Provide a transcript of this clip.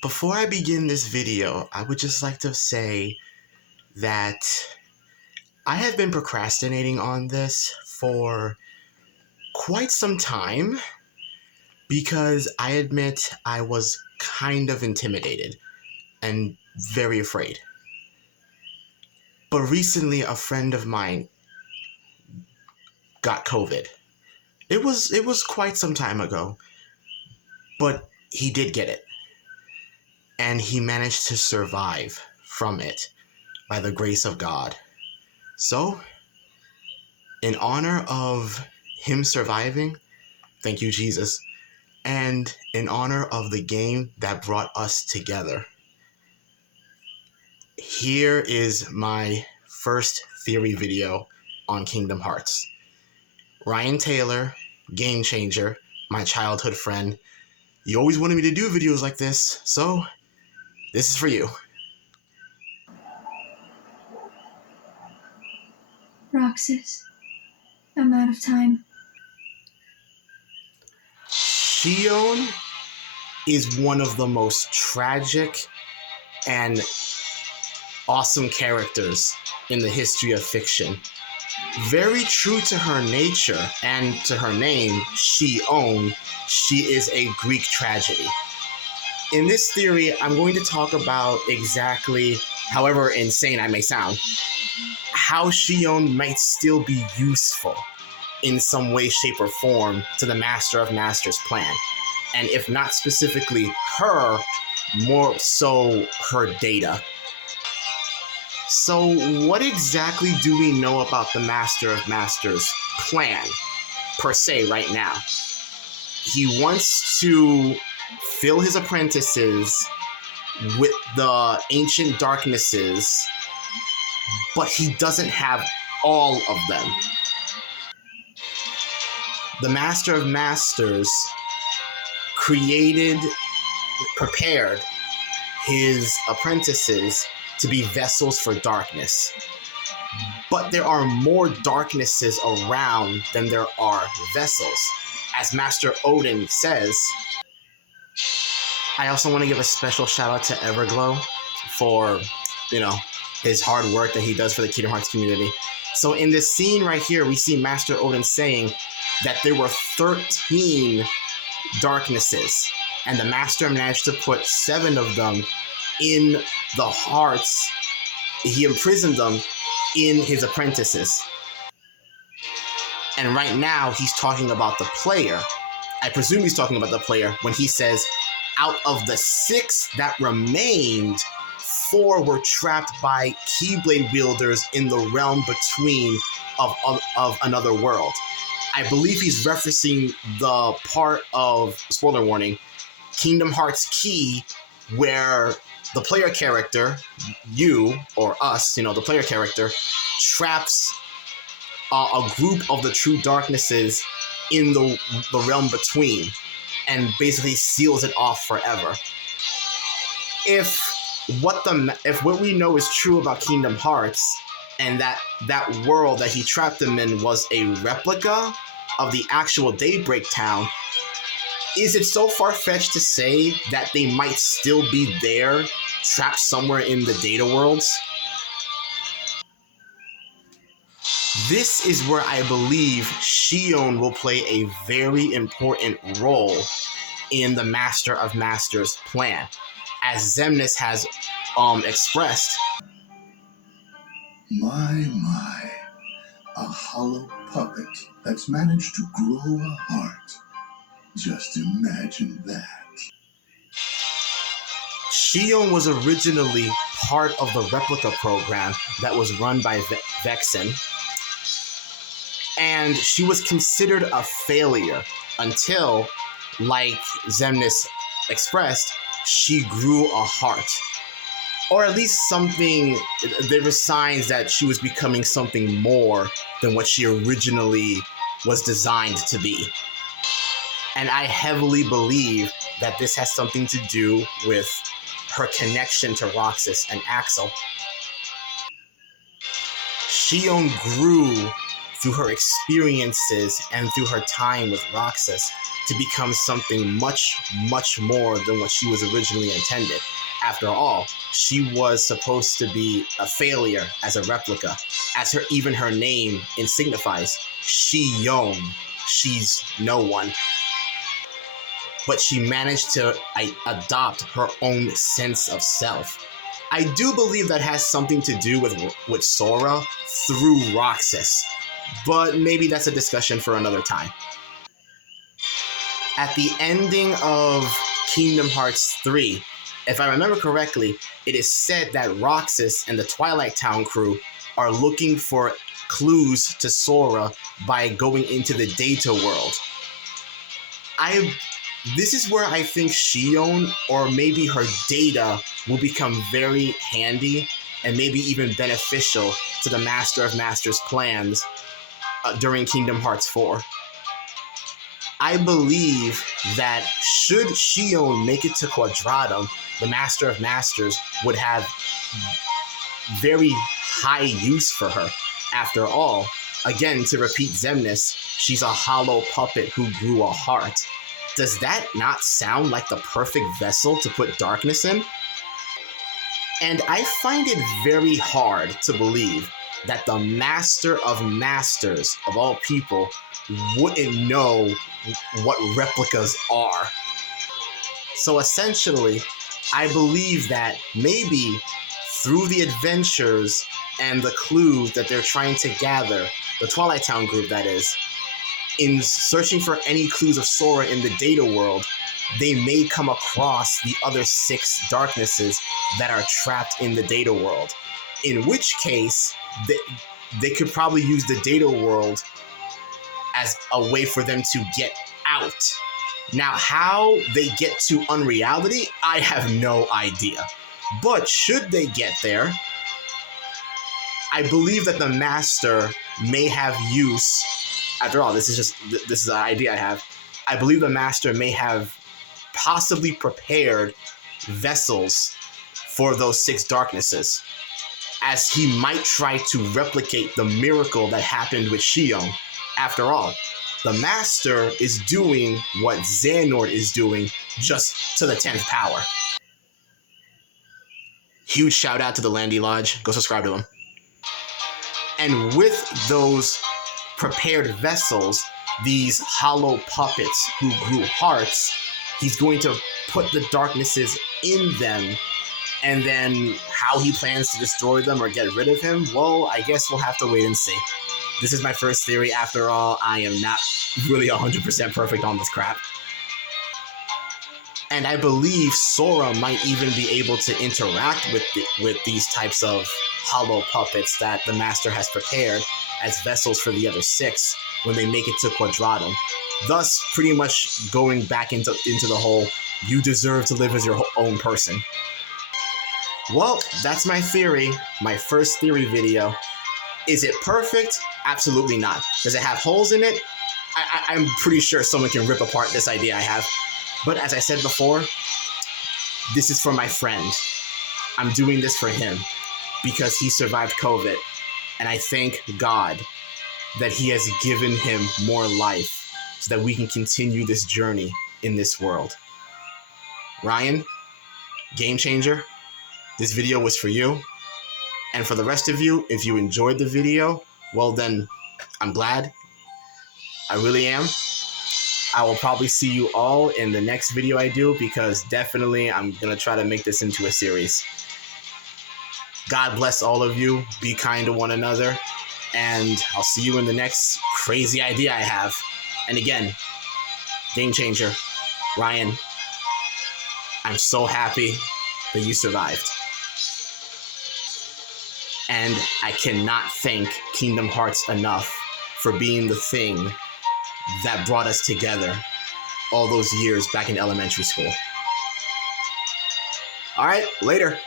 Before I begin this video, I would just like to say that I have been procrastinating on this for quite some time because I admit I was kind of intimidated and very afraid. But recently a friend of mine got COVID. It was quite some time ago, but he did get it. And he managed to survive from it by the grace of God. So, in honor of him surviving, thank you, Jesus, and in honor of the game that brought us together, here is my first theory video on Kingdom Hearts. Ryan Taylor, game changer, my childhood friend. You always wanted me to do videos like this, so this is for you. Roxas, I'm out of time. Xion is one of the most tragic and awesome characters in the history of fiction. Very true to her nature and to her name, Xion, she is a Greek tragedy. In this theory, I'm going to talk about exactly, however insane I may sound, how Xion might still be useful in some way, shape, or form to the Master of Masters plan. And if not specifically her, more so her data. So what exactly do we know about the Master of Masters plan, per se, right now? He wants to fill his apprentices with the ancient darknesses, but he doesn't have all of them. The Master of Masters prepared his apprentices to be vessels for darkness. But there are more darknesses around than there are vessels. As Master Odin says, I also want to give a special shout out to Everglow for, his hard work that he does for the Kingdom Hearts community. So in this scene right here, we see Master Odin saying that there were 13 darknesses, and the Master managed to put 7 of them in the hearts. He imprisoned them in his apprentices. And right now, he's talking about the player. I presume he's talking about the player when he says, out of the 6 that remained, 4 were trapped by Keyblade wielders in the realm between of another world. I believe he's referencing the part of, spoiler warning, Kingdom Hearts Key, where the player character, you or us, the player character, traps a group of the true darknesses in the realm between and basically seals it off forever. If what we know is true about Kingdom Hearts, and that world that he trapped them in was a replica of the actual Daybreak Town, is it so far-fetched to say that they might still be there, trapped somewhere in the data worlds? This is where I believe Xion will play a very important role in the Master of Masters plan, as Xemnas has expressed. My, a hollow puppet that's managed to grow a heart. Just imagine that. Xion was originally part of the replica program that was run by Vexen, and she was considered a failure until, like Xemnas expressed, she grew a heart. Or at least something, there were signs that she was becoming something more than what she originally was designed to be. And I heavily believe that this has something to do with her connection to Roxas and Axel. Xion grew through her experiences and through her time with Roxas to become something much, much more than what she was originally intended. After all, she was supposed to be a failure as a replica, as even her name signifies, Xion. She's no one. But she managed to adopt her own sense of self. I do believe that has something to do with Sora through Roxas, but maybe that's a discussion for another time. At the ending of Kingdom Hearts 3, if I remember correctly, it is said that Roxas and the Twilight Town crew are looking for clues to Sora by going into the data world. This is where I think Xion, or maybe her data, will become very handy and maybe even beneficial to the Master of Masters' plans during Kingdom Hearts 4. I believe that should Xion make it to Quadratum, the Master of Masters would have very high use for her. After all, again, to repeat Xemnas, she's a hollow puppet who grew a heart. Does that not sound like the perfect vessel to put darkness in? And I find it very hard to believe that the Master of Masters, of all people, wouldn't know what replicas are. So essentially, I believe that maybe through the adventures and the clues that they're trying to gather, the Twilight Town group that is, in searching for any clues of Sora in the data world, they may come across the other 6 darknesses that are trapped in the data world. In which case, they could probably use the data world as a way for them to get out. Now, how they get to unreality, I have no idea. But should they get there, I believe that the Master may have use. After all, this is an idea I have. I believe the Master may have possibly prepared vessels for those 6 darknesses, as he might try to replicate the miracle that happened with Xion. After all, the Master is doing what Xehanort is doing, just to the 10th power. Huge shout out to the Landy Lodge. Go subscribe to him. And with those prepared vessels, these hollow puppets who grew hearts, he's going to put the darknesses in them, and then how he plans to destroy them or get rid of him, well, I guess we'll have to wait and see. This is my first theory. After all, I am not really 100% perfect on this crap. And I believe Sora might even be able to interact with these types of hollow puppets that the Master has prepared as vessels for the other 6 when they make it to Quadratum. Thus, pretty much going back into the whole, you deserve to live as your own person. Well, that's my theory, my first theory video. Is it perfect? Absolutely not. Does it have holes in it? I'm pretty sure someone can rip apart this idea I have. But as I said before, this is for my friend. I'm doing this for him because he survived COVID. And I thank God that he has given him more life so that we can continue this journey in this world. Ryan, Game Changer, this video was for you. And for the rest of you, if you enjoyed the video, well then, I'm glad. I really am. I will probably see you all in the next video I do, because definitely I'm going to try to make this into a series. God bless all of you. Be kind to one another. And I'll see you in the next crazy idea I have. And again, Game Changer, Ryan, I'm so happy that you survived. And I cannot thank Kingdom Hearts enough for being the thing that brought us together all those years back in elementary school. All right, later.